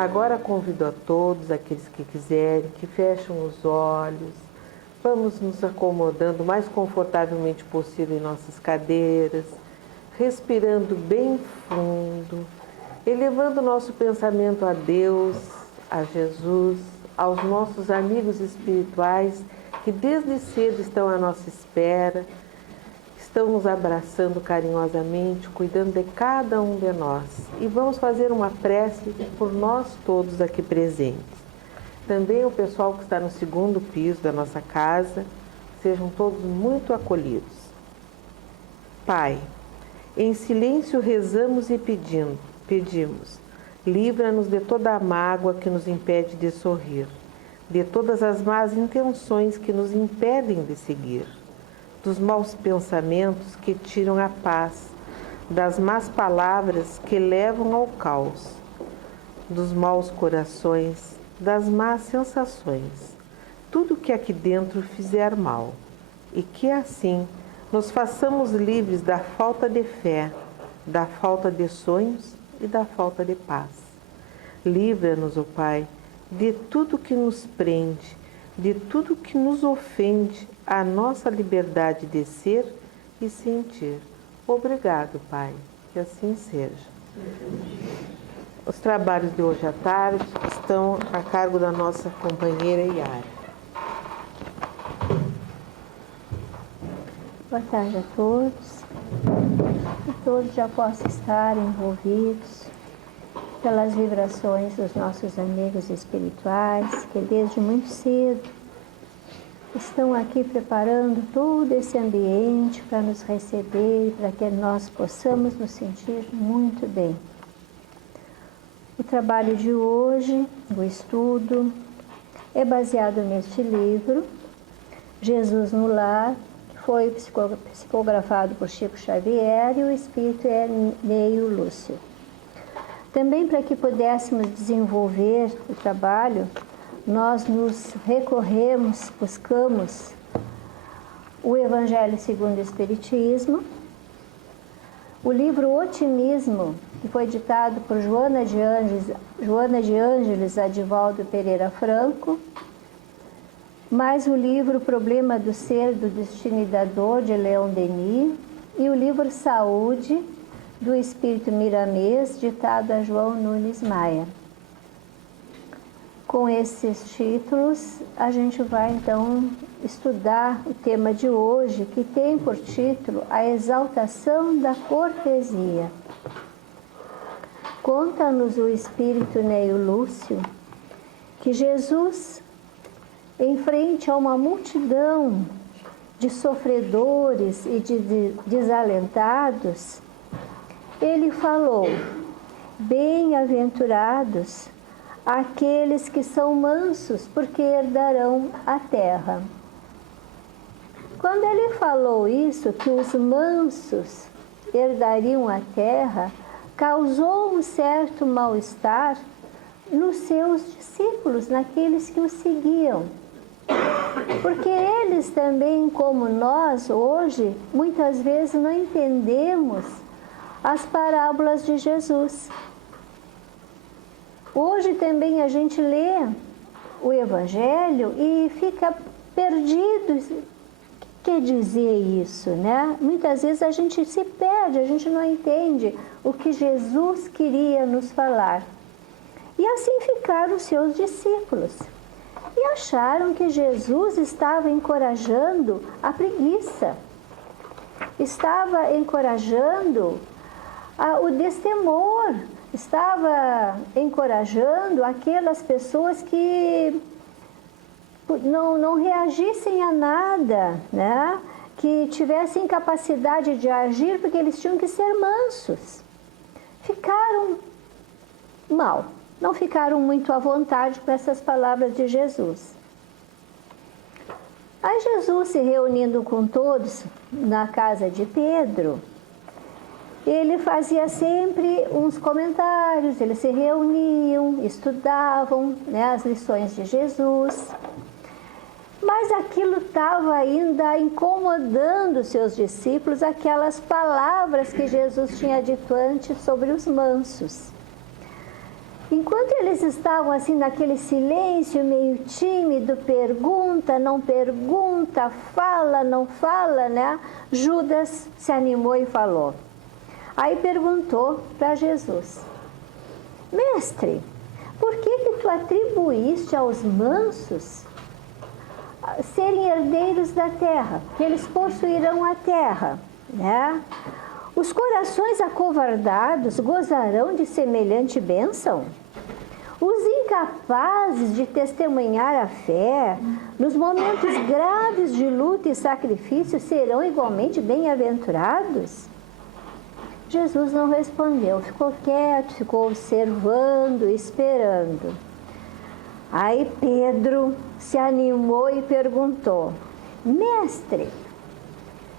Agora convido a todos, aqueles que quiserem, que fechem os olhos. Vamos nos acomodando o mais confortavelmente possível em nossas cadeiras, respirando bem fundo, elevando nosso pensamento a Deus, a Jesus, aos nossos amigos espirituais que desde cedo estão à nossa espera, estão nos abraçando carinhosamente, cuidando de cada um de nós. E vamos fazer uma prece por nós todos aqui presentes. Também o pessoal que está no segundo piso da nossa casa, sejam todos muito acolhidos. Pai, em silêncio rezamos e pedimos, livra-nos de toda a mágoa que nos impede de sorrir, de todas as más intenções que nos impedem de seguir, dos maus pensamentos que tiram a paz, das más palavras que levam ao caos, dos maus corações, das más sensações, tudo que aqui dentro fizer mal, e que assim nos façamos livres da falta de fé, da falta de sonhos e da falta de paz. Livra-nos, ó Pai, de tudo que nos prende, de tudo que nos ofende a nossa liberdade de ser e sentir. Obrigado, Pai, que assim seja. Os trabalhos de hoje à tarde estão a cargo da nossa companheira Yara. Boa tarde a todos. Que todos já possam estar envolvidos pelas vibrações dos nossos amigos espirituais, que desde muito cedo estão aqui preparando todo esse ambiente para nos receber, para que nós possamos nos sentir muito bem. O trabalho de hoje, o estudo, é baseado neste livro, Jesus no Lar, que foi psicografado por Chico Xavier, e o espírito é Neio Lúcio. Também para que pudéssemos desenvolver o trabalho, nós nos recorremos, buscamos o Evangelho segundo o Espiritismo, o livro Otimismo, que foi ditado por Joana de Ângeles Adivaldo Pereira Franco, mais o livro Problema do Ser, do Destino e da Dor, de Leon Denis, e o livro Saúde, do Espírito Miramês, ditado a João Nunes Maia. Com esses títulos, a gente vai então estudar o tema de hoje, que tem por título A Exaltação da Cortesia. Conta-nos o espírito Neio Lúcio que Jesus, em frente a uma multidão de sofredores e de desalentados, ele falou: bem-aventurados aqueles que são mansos, porque herdarão a terra. Quando ele falou isso, que os mansos herdariam a terra, causou um certo mal-estar nos seus discípulos, naqueles que o seguiam. Porque eles também, como nós, hoje, muitas vezes não entendemos as parábolas de Jesus. Hoje também a gente lê o Evangelho e fica perdido. O que quer dizer isso, né? Muitas vezes a gente se perde, a gente não entende o que Jesus queria nos falar. E assim ficaram os seus discípulos. E acharam que Jesus estava encorajando a preguiça. Estava encorajando o destemor. Estava encorajando aquelas pessoas que não reagissem a nada, né? Que tivessem capacidade de agir, porque eles tinham que ser mansos. Ficaram mal, não ficaram muito à vontade com essas palavras de Jesus. Aí Jesus, se reunindo com todos na casa de Pedro, ele fazia sempre uns comentários, eles se reuniam, estudavam, né, as lições de Jesus. Mas aquilo estava ainda incomodando os seus discípulos, aquelas palavras que Jesus tinha dito antes sobre os mansos. Enquanto eles estavam assim naquele silêncio meio tímido, pergunta, não pergunta, fala, não fala, né? Judas se animou e falou. Aí perguntou para Jesus: Mestre, por que tu atribuíste aos mansos serem herdeiros da terra, que eles possuirão a terra, né? Os corações acovardados gozarão de semelhante bênção? Os incapazes de testemunhar a fé, nos momentos graves de luta e sacrifício, serão igualmente bem-aventurados? Jesus não respondeu, ficou quieto, ficou observando, esperando. Aí Pedro se animou e perguntou: Mestre,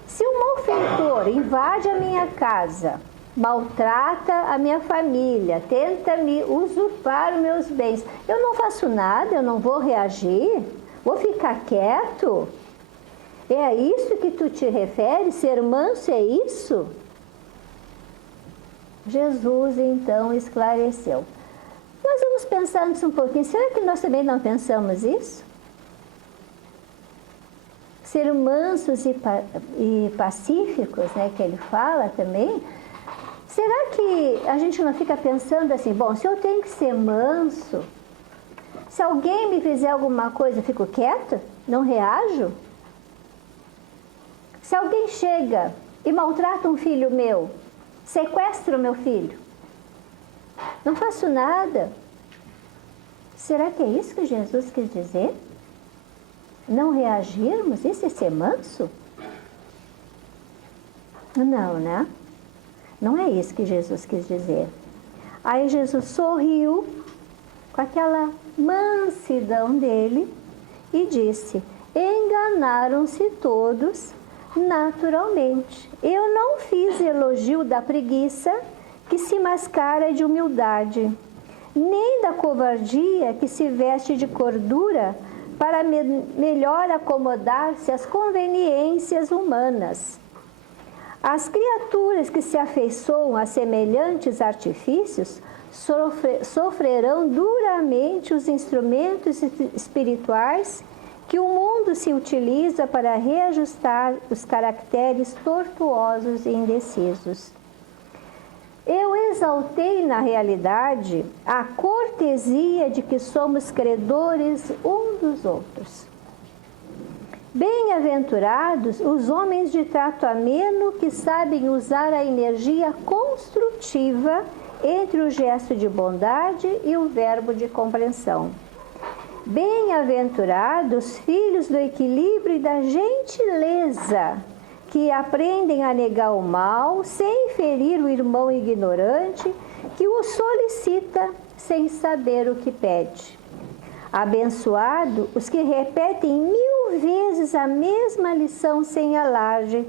se um malfeitor invade a minha casa, maltrata a minha família, tenta me usurpar os meus bens, eu não faço nada, eu não vou reagir? Vou ficar quieto? É a isso que tu te referes? Ser manso é isso? Jesus então esclareceu. Nós vamos pensar nisso um pouquinho. Será que nós também não pensamos isso? Ser mansos e pacíficos, né, que ele fala também. Será que a gente não fica pensando assim, bom, se eu tenho que ser manso, se alguém me fizer alguma coisa, eu fico quieta? Não reajo? Se alguém chega e maltrata um filho meu, sequestra o meu filho, não faço nada. Será que é isso que Jesus quis dizer? Não reagirmos? Isso é ser manso? Não, né? Não é isso que Jesus quis dizer. Aí Jesus sorriu com aquela mansidão dele e disse: enganaram-se todos naturalmente. Eu não fiz elogio da preguiça que se mascara de humildade, nem da covardia que se veste de cordura para melhor acomodar-se às conveniências humanas. As criaturas que se afeiçoam a semelhantes artifícios sofrerão duramente os instrumentos espirituais que o mundo se utiliza para reajustar os caracteres tortuosos e indecisos. Eu exaltei, na realidade, a cortesia de que somos credores um dos outros. Bem-aventurados os homens de trato ameno que sabem usar a energia construtiva entre o gesto de bondade e o verbo de compreensão. Bem-aventurados filhos do equilíbrio e da gentileza, que aprendem a negar o mal sem ferir o irmão ignorante que o solicita sem saber o que pede. Abençoado os que repetem 1000 vezes a mesma lição sem alarde,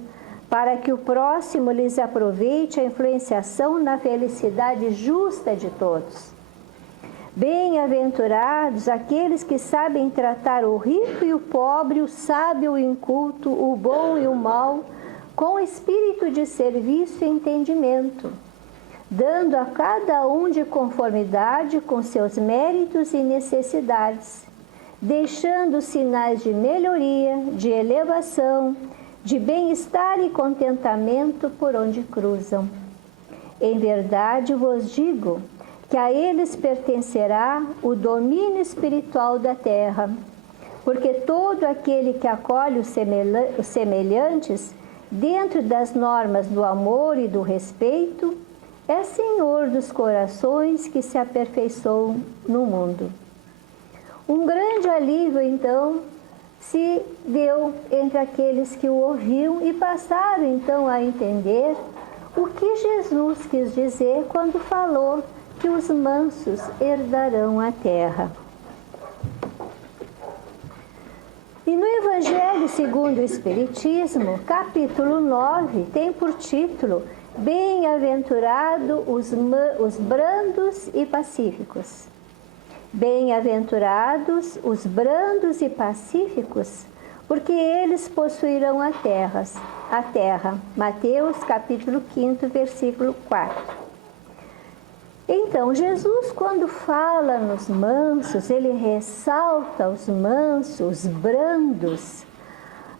para que o próximo lhes aproveite a influenciação na felicidade justa de todos. Bem-aventurados aqueles que sabem tratar o rico e o pobre, o sábio e o inculto, o bom e o mau, com espírito de serviço e entendimento, dando a cada um de conformidade com seus méritos e necessidades, deixando sinais de melhoria, de elevação, de bem-estar e contentamento por onde cruzam. Em verdade vos digo que a eles pertencerá o domínio espiritual da terra, porque todo aquele que acolhe os semelhantes dentro das normas do amor e do respeito é senhor dos corações que se aperfeiçoam no mundo. Um grande alívio, então, se deu entre aqueles que o ouviam e passaram, então, a entender o que Jesus quis dizer quando falou que os mansos herdarão a terra. E no Evangelho segundo o Espiritismo, capítulo 9, tem por título Bem-aventurado os brandos e pacíficos. Bem-aventurados os brandos e pacíficos, porque eles possuirão a terra. Mateus capítulo 5, versículo 4. Então, Jesus, quando fala nos mansos, ele ressalta os mansos, os brandos,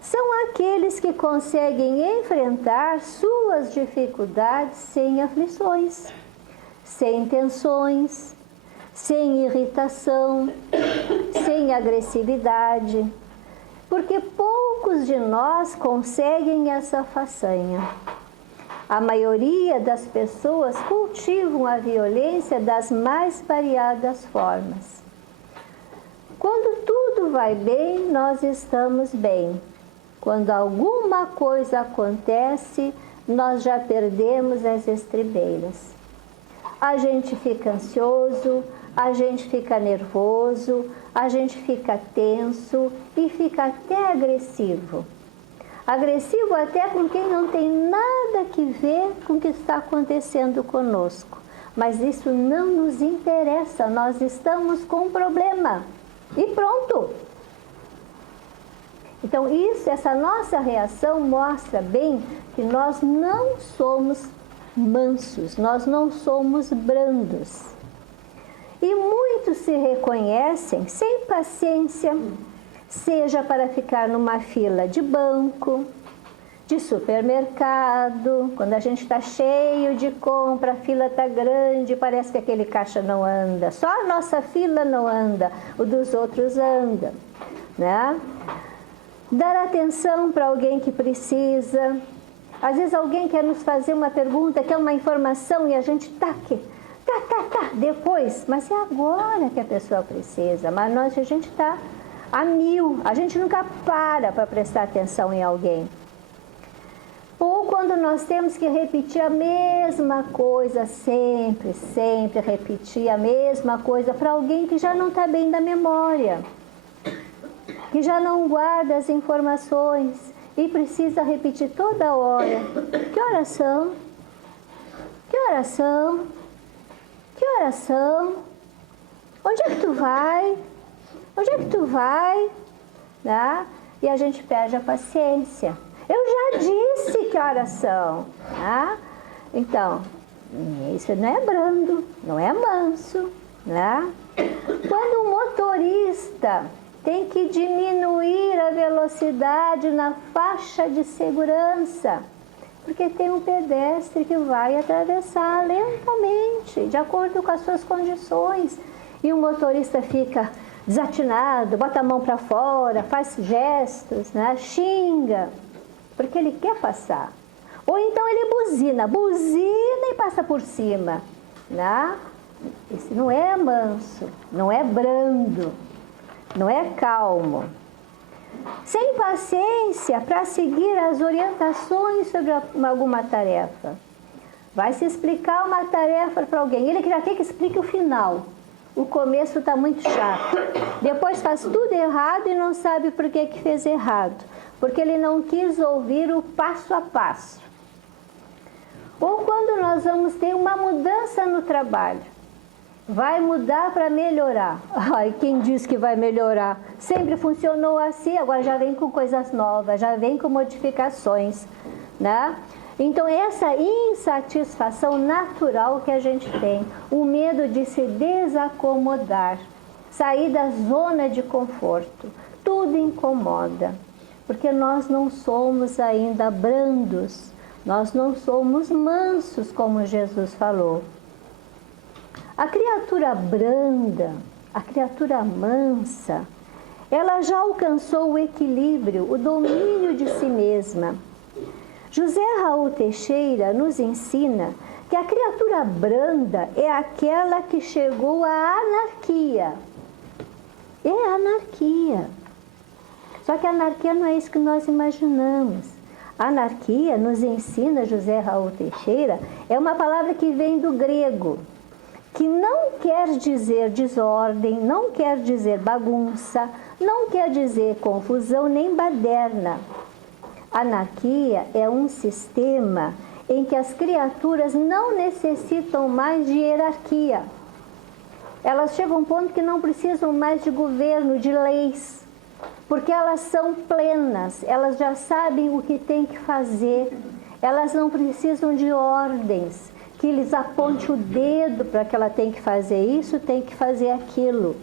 são aqueles que conseguem enfrentar suas dificuldades sem aflições, sem tensões, sem irritação, sem agressividade, porque poucos de nós conseguem essa façanha. A maioria das pessoas cultivam a violência das mais variadas formas. Quando tudo vai bem, nós estamos bem. Quando alguma coisa acontece, nós já perdemos as estribeiras. A gente fica ansioso, a gente fica nervoso, a gente fica tenso e fica até agressivo. Agressivo até com quem não tem nada que ver com o que está acontecendo conosco. Mas isso não nos interessa, nós estamos com um problema. E pronto! Então, essa nossa reação mostra bem que nós não somos mansos, nós não somos brandos. E muitos se reconhecem sem paciência, seja para ficar numa fila de banco, de supermercado, quando a gente está cheio de compra, a fila está grande, parece que aquele caixa não anda, só a nossa fila não anda, o dos outros anda, né? Dar atenção para alguém que precisa. Às vezes alguém quer nos fazer uma pergunta, quer uma informação e a gente tá aqui, depois, mas é agora que a pessoa precisa, mas a gente está a mil, a gente nunca para prestar atenção em alguém. Ou quando nós temos que repetir a mesma coisa, sempre repetir a mesma coisa para alguém que já não está bem da memória, que já não guarda as informações e precisa repetir toda hora. Que horas são? Que horas são? Que horas são? Onde é que tu vai? Onde é que tu vai? Tá? E a gente perde a paciência. Eu já disse que horas são. Tá? Então, isso não é brando, não é manso. Tá? Quando um motorista tem que diminuir a velocidade na faixa de segurança, porque tem um pedestre que vai atravessar lentamente, de acordo com as suas condições, e o motorista fica desatinado, bota a mão para fora, faz gestos, né? Xinga, porque ele quer passar. Ou então ele buzina e passa por cima, né? Esse não é manso, não é brando, não é calmo. Sem paciência para seguir as orientações sobre alguma tarefa. Vai se explicar uma tarefa para alguém, ele já quer que explique o final. O começo está muito chato. Depois faz tudo errado e não sabe por que fez errado. Porque ele não quis ouvir o passo a passo. Ou quando nós vamos ter uma mudança no trabalho. Vai mudar para melhorar. Ai, quem diz que vai melhorar? Sempre funcionou assim, agora já vem com coisas novas, já vem com modificações, né? Então, essa insatisfação natural que a gente tem, o medo de se desacomodar, sair da zona de conforto, tudo incomoda, porque nós não somos ainda brandos, nós não somos mansos, como Jesus falou. A criatura branda, a criatura mansa, ela já alcançou o equilíbrio, o domínio de si mesma. José Raul Teixeira nos ensina que a criatura branda é aquela que chegou à anarquia. É a anarquia. Só que a anarquia não é isso que nós imaginamos. A anarquia, nos ensina José Raul Teixeira, é uma palavra que vem do grego, que não quer dizer desordem, não quer dizer bagunça, não quer dizer confusão nem baderna. Anarquia é um sistema em que as criaturas não necessitam mais de hierarquia. Elas chegam a um ponto que não precisam mais de governo, de leis, porque elas são plenas, elas já sabem o que tem que fazer, elas não precisam de ordens que lhes aponte o dedo para que ela tem que fazer isso, tem que fazer aquilo.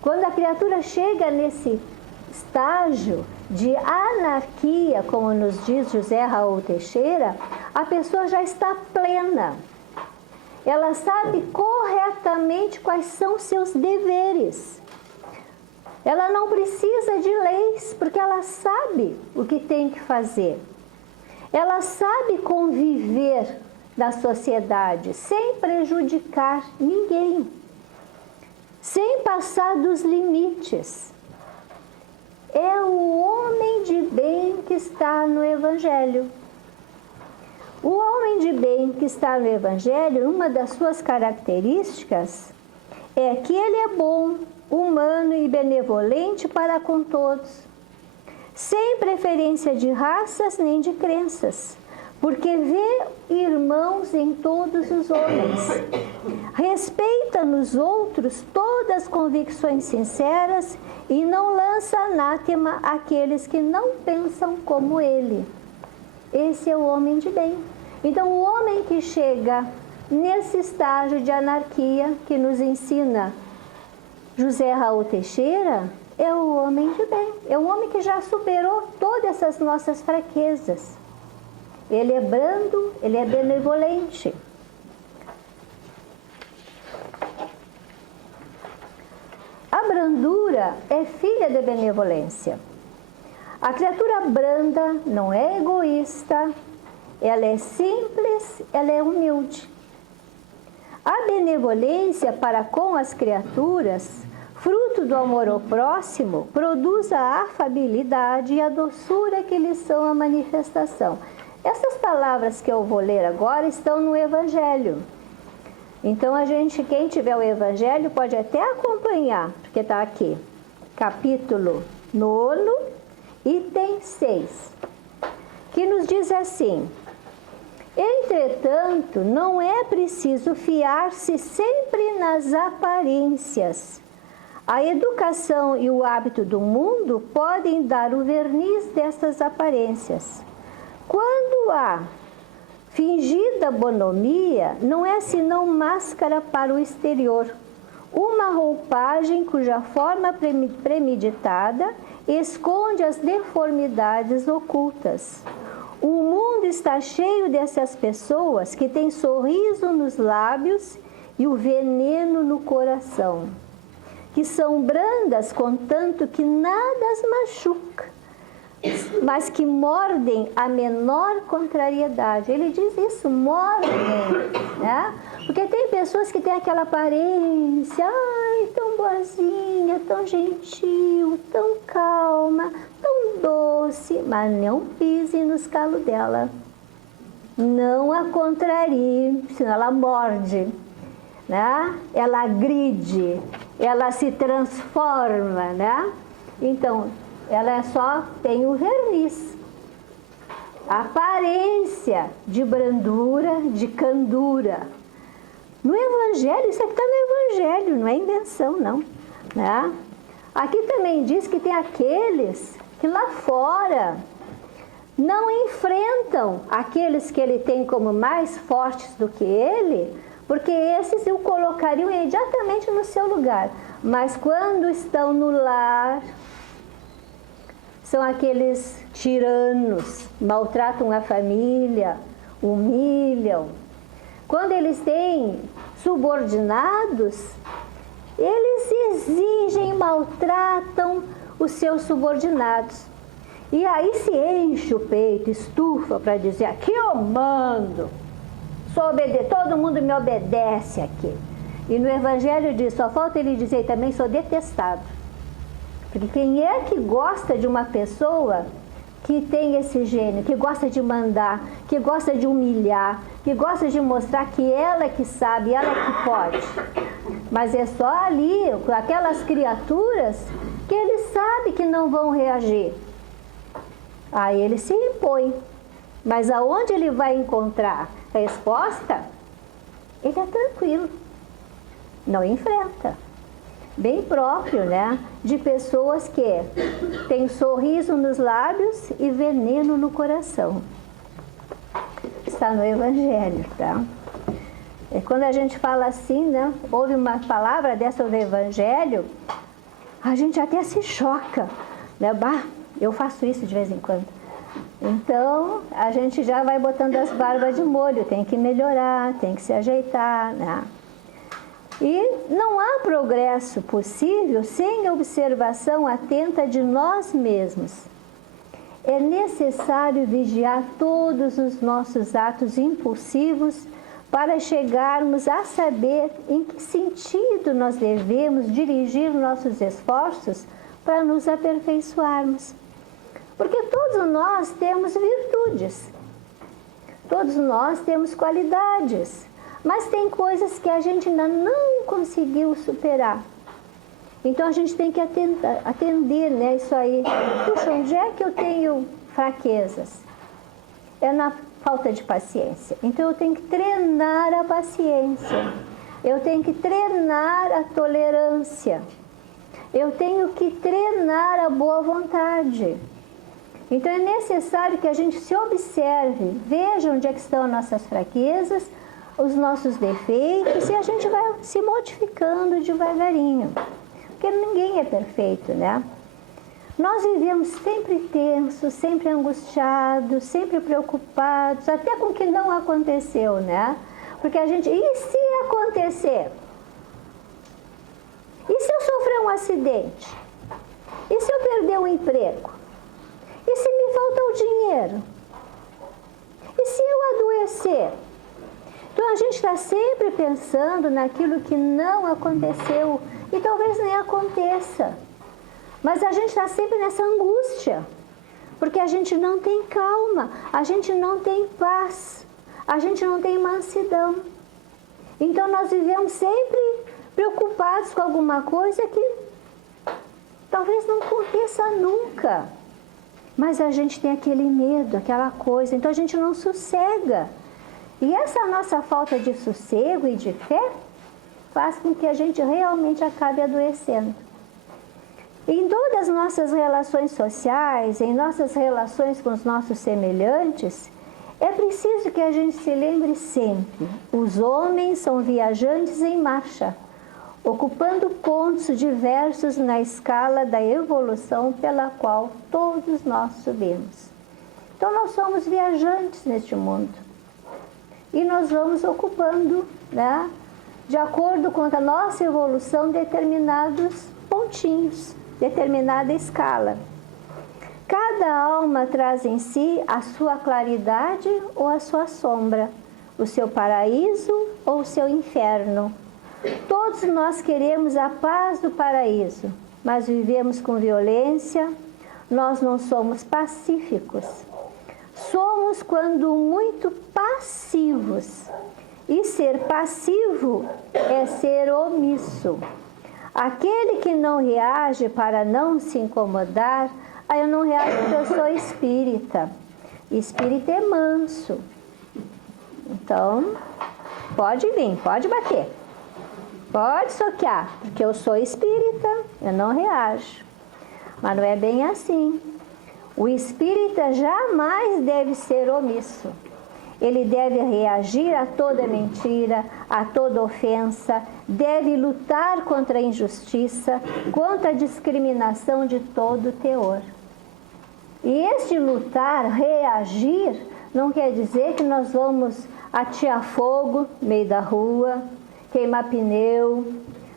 Quando a criatura chega nesse estágio de anarquia, como nos diz José Raul Teixeira, a pessoa já está plena. Ela sabe corretamente quais são seus deveres. Ela não precisa de leis, porque ela sabe o que tem que fazer. Ela sabe conviver na sociedade sem prejudicar ninguém, sem passar dos limites. É o homem de bem que está no Evangelho. O homem de bem que está no Evangelho, uma das suas características é que ele é bom, humano e benevolente para com todos, sem preferência de raças nem de crenças, porque vê irmãos em todos os homens. Respeita nos outros todas as convicções sinceras e não lança anátema àqueles que não pensam como ele. Esse é o homem de bem. Então, o homem que chega nesse estágio de anarquia que nos ensina José Raul Teixeira é o homem de bem. É o homem que já superou todas essas nossas fraquezas. Ele é brando, ele é benevolente. A brandura é filha da benevolência. A criatura branda não é egoísta, ela é simples, ela é humilde. A benevolência para com as criaturas, fruto do amor ao próximo, produz a afabilidade e a doçura que lhes são a manifestação. Essas palavras que eu vou ler agora estão no Evangelho. Então, quem tiver o Evangelho pode até acompanhar, porque está aqui, capítulo 9, item 6, que nos diz assim: entretanto, não é preciso fiar-se sempre nas aparências. A educação e o hábito do mundo podem dar o verniz dessas aparências. Quando há fingida bonomia, não é senão máscara para o exterior, uma roupagem cuja forma premeditada esconde as deformidades ocultas. O mundo está cheio dessas pessoas que têm sorriso nos lábios e o veneno no coração, que são brandas contanto que nada as machuca, mas que mordem a menor contrariedade. Ele diz isso, mordem, né? Porque tem pessoas que têm aquela aparência, ai, tão boazinha, tão gentil, tão calma, tão doce, mas não pise nos calos dela. Não a contrarie, senão ela morde, né? Ela agride, ela se transforma, né? Então, ela só tem o verniz, a aparência de brandura, de candura. No Evangelho, isso aqui está no Evangelho, não é invenção, não, né? Aqui também diz que tem aqueles que lá fora não enfrentam aqueles que ele tem como mais fortes do que ele, porque esses o colocariam imediatamente no seu lugar. Mas quando estão no lar, são aqueles tiranos, maltratam a família, humilham. Quando eles têm subordinados, eles exigem, maltratam os seus subordinados. E aí se enche o peito, estufa para dizer, aqui eu mando, todo mundo me obedece aqui. E no Evangelho diz, só falta ele dizer também, sou detestado. Porque quem é que gosta de uma pessoa que tem esse gênio, que gosta de mandar, que gosta de humilhar, que gosta de mostrar que ela é que sabe, ela é que pode? Mas é só ali, com aquelas criaturas, que ele sabe que não vão reagir. Aí ele se impõe. Mas aonde ele vai encontrar a resposta? Ele é tranquilo, não enfrenta. Bem próprio, né? De pessoas que têm sorriso nos lábios e veneno no coração. Está no Evangelho, tá? Quando a gente fala assim, né, ouve uma palavra dessa do Evangelho, a gente até se choca, né? Bah, eu faço isso de vez em quando. Então, a gente já vai botando as barbas de molho, tem que melhorar, tem que se ajeitar, né? E não há progresso possível sem a observação atenta de nós mesmos. É necessário vigiar todos os nossos atos impulsivos para chegarmos a saber em que sentido nós devemos dirigir nossos esforços para nos aperfeiçoarmos. Porque todos nós temos virtudes, todos nós temos qualidades, mas tem coisas que a gente ainda não conseguiu superar. Então a gente tem que atender, né, isso aí. Puxa, onde é que eu tenho fraquezas? É na falta de paciência. Então eu tenho que treinar a paciência, eu tenho que treinar a tolerância, eu tenho que treinar a boa vontade. Então é necessário que a gente se observe, veja onde é que estão as nossas fraquezas, os nossos defeitos, e a gente vai se modificando devagarinho. Porque ninguém é perfeito, né? Nós vivemos sempre tensos, sempre angustiados, sempre preocupados, até com o que não aconteceu, né? Porque a gente, e se acontecer? E se eu sofrer um acidente? E se eu perder um emprego? E se me faltar o dinheiro? E se eu adoecer? Então a gente está sempre pensando naquilo que não aconteceu e talvez nem aconteça. Mas a gente está sempre nessa angústia, porque a gente não tem calma, a gente não tem paz, a gente não tem mansidão. Então nós vivemos sempre preocupados com alguma coisa que talvez não aconteça nunca. Mas a gente tem aquele medo, aquela coisa, então a gente não sossega. E essa nossa falta de sossego e de fé faz com que a gente realmente acabe adoecendo. Em todas as nossas relações sociais, em nossas relações com os nossos semelhantes, é preciso que a gente se lembre sempre: os homens são viajantes em marcha, ocupando pontos diversos na escala da evolução pela qual todos nós subimos. Então nós somos viajantes neste mundo e nós vamos ocupando, né, de acordo com a nossa evolução, determinados pontinhos, determinada escala. Cada alma traz em si a sua claridade ou a sua sombra, o seu paraíso ou o seu inferno. Todos nós queremos a paz do paraíso, mas vivemos com violência, nós não somos pacíficos. Somos, quando muito, passivos. E ser passivo é ser omisso. Aquele que não reage para não se incomodar, eu não reajo porque eu sou espírita. Espírita é manso. Então, pode vir, pode bater. Pode soquear, porque eu sou espírita, eu não reajo. Mas não é bem assim. O espírita jamais deve ser omisso. Ele deve reagir a toda mentira, a toda ofensa, deve lutar contra a injustiça, contra a discriminação de todo teor. E este lutar, reagir, não quer dizer que nós vamos atear fogo no meio da rua, queimar pneu,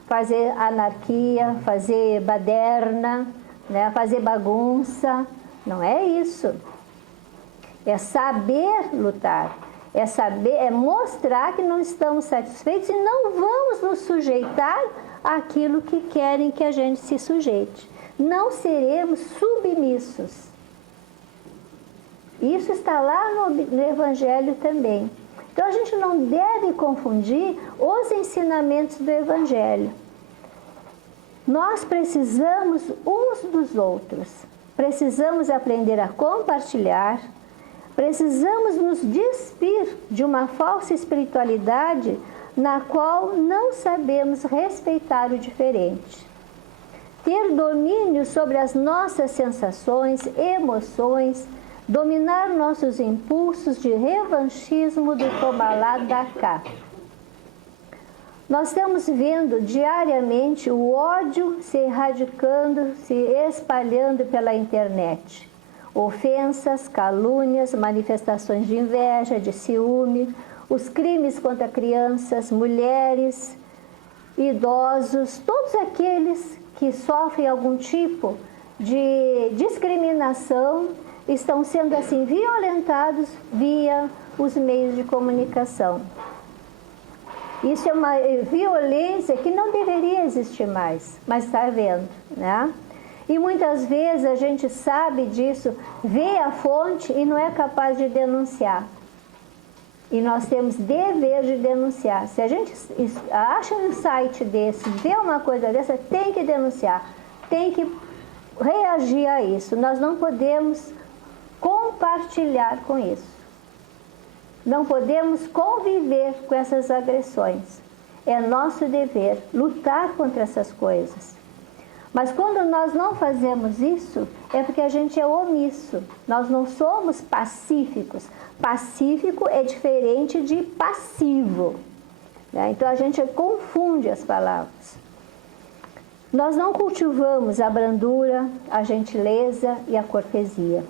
fazer anarquia, fazer baderna, né, fazer bagunça. Não é isso. É saber lutar, é mostrar que não estamos satisfeitos e não vamos nos sujeitar àquilo que querem que a gente se sujeite. Não seremos submissos. Isso está lá no Evangelho também. Então a gente não deve confundir os ensinamentos do Evangelho. Nós precisamos uns dos outros, precisamos aprender a compartilhar, precisamos nos despir de uma falsa espiritualidade na qual não sabemos respeitar o diferente. Ter domínio sobre as nossas sensações, emoções, dominar nossos impulsos de revanchismo do toma lá da cá. Nós estamos vendo diariamente o ódio se erradicando, se espalhando pela internet. Ofensas, calúnias, manifestações de inveja, de ciúme, os crimes contra crianças, mulheres, idosos, todos aqueles que sofrem algum tipo de discriminação estão sendo assim violentados via os meios de comunicação. Isso é uma violência que não deveria existir mais, mas está havendo, né? E muitas vezes a gente sabe disso, vê a fonte e não é capaz de denunciar. E nós temos dever de denunciar. Se a gente acha um site desse, vê uma coisa dessa, tem que denunciar, tem que reagir a isso. Nós não podemos compartilhar com isso. Não podemos conviver com essas agressões. É nosso dever lutar contra essas coisas. Mas quando nós não fazemos isso, é porque a gente é omisso. Nós não somos pacíficos. Pacífico é diferente de passivo, né? Então a gente confunde as palavras. Nós não cultivamos a brandura, a gentileza e a cortesia.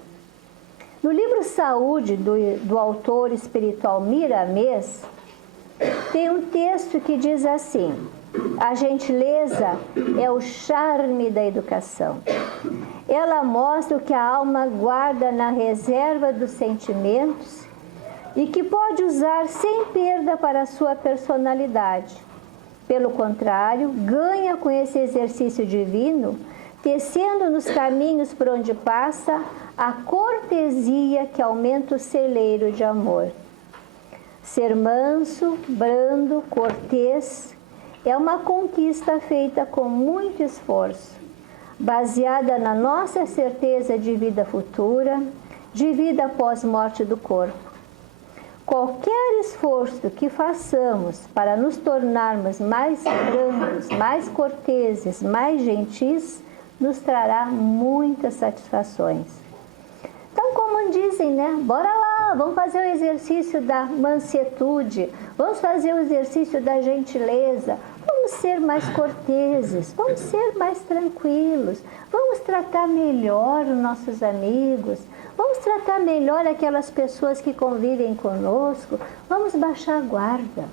No livro Saúde, do autor espiritual Miramês, tem um texto que diz assim: a gentileza é o charme da educação. Ela mostra o que a alma guarda na reserva dos sentimentos e que pode usar sem perda para a sua personalidade. Pelo contrário, ganha com esse exercício divino, tecendo nos caminhos por onde passa a cortesia que aumenta o celeiro de amor. Ser manso, brando, cortês é uma conquista feita com muito esforço, baseada na nossa certeza de vida futura, de vida após morte do corpo. Qualquer esforço que façamos para nos tornarmos mais brandos, mais corteses, mais gentis, nos trará muitas satisfações. Então, como dizem, né? Bora lá, vamos fazer o exercício da mansetude, vamos fazer o exercício da gentileza, vamos ser mais corteses, vamos ser mais tranquilos, vamos tratar melhor os nossos amigos, vamos tratar melhor aquelas pessoas que convivem conosco, vamos baixar a guarda.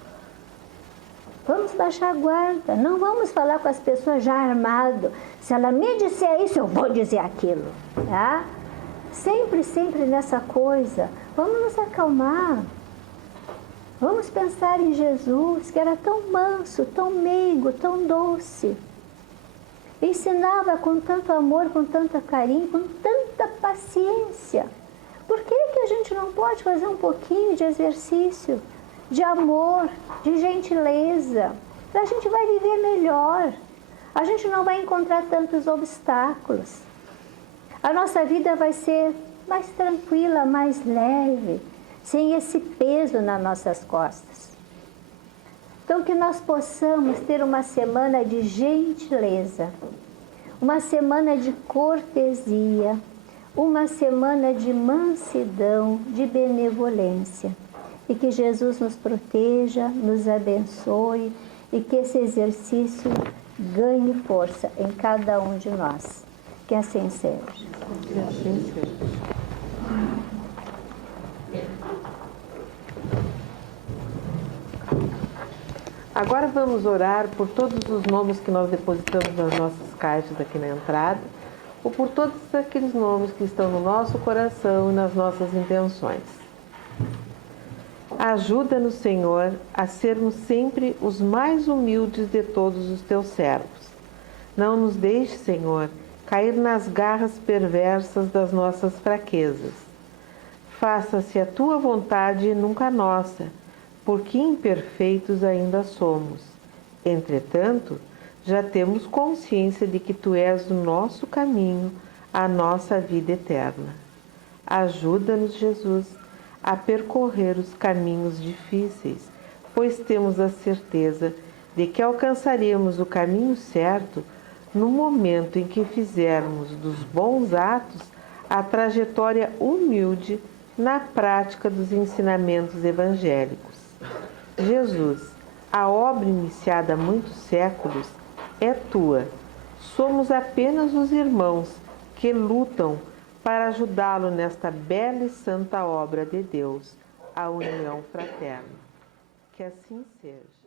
Vamos baixar a guarda, não vamos falar com as pessoas já armado. Se ela me disser isso, eu vou dizer aquilo, tá? Sempre nessa coisa. Vamos nos acalmar. Vamos pensar em Jesus, que era tão manso, tão meigo, tão doce. Ensinava com tanto amor, com tanto carinho, com tanta paciência. Por que a gente não pode fazer um pouquinho de exercício, de amor, de gentileza? A gente vai viver melhor. A gente não vai encontrar tantos obstáculos. A nossa vida vai ser mais tranquila, mais leve, sem esse peso nas nossas costas. Então, que nós possamos ter uma semana de gentileza, uma semana de cortesia, uma semana de mansidão, de benevolência. E que Jesus nos proteja, nos abençoe e que esse exercício ganhe força em cada um de nós. Que assim seja. Que assim seja. Agora vamos orar por todos os nomes que nós depositamos nas nossas caixas aqui na entrada, ou por todos aqueles nomes que estão no nosso coração e nas nossas intenções. Ajuda-nos, Senhor, a sermos sempre os mais humildes de todos os teus servos. Não nos deixe, Senhor, cair nas garras perversas das nossas fraquezas. Faça-se a tua vontade e nunca a nossa, porque imperfeitos ainda somos. Entretanto, já temos consciência de que tu és o nosso caminho, a nossa vida eterna. Ajuda-nos, Jesus, a percorrer os caminhos difíceis, pois temos a certeza de que alcançaremos o caminho certo no momento em que fizermos dos bons atos a trajetória humilde na prática dos ensinamentos evangélicos. Jesus, A obra iniciada há muitos séculos é tua. Somos apenas os irmãos que lutam para ajudá-lo nesta bela e santa obra de Deus, a união fraterna. Que assim seja.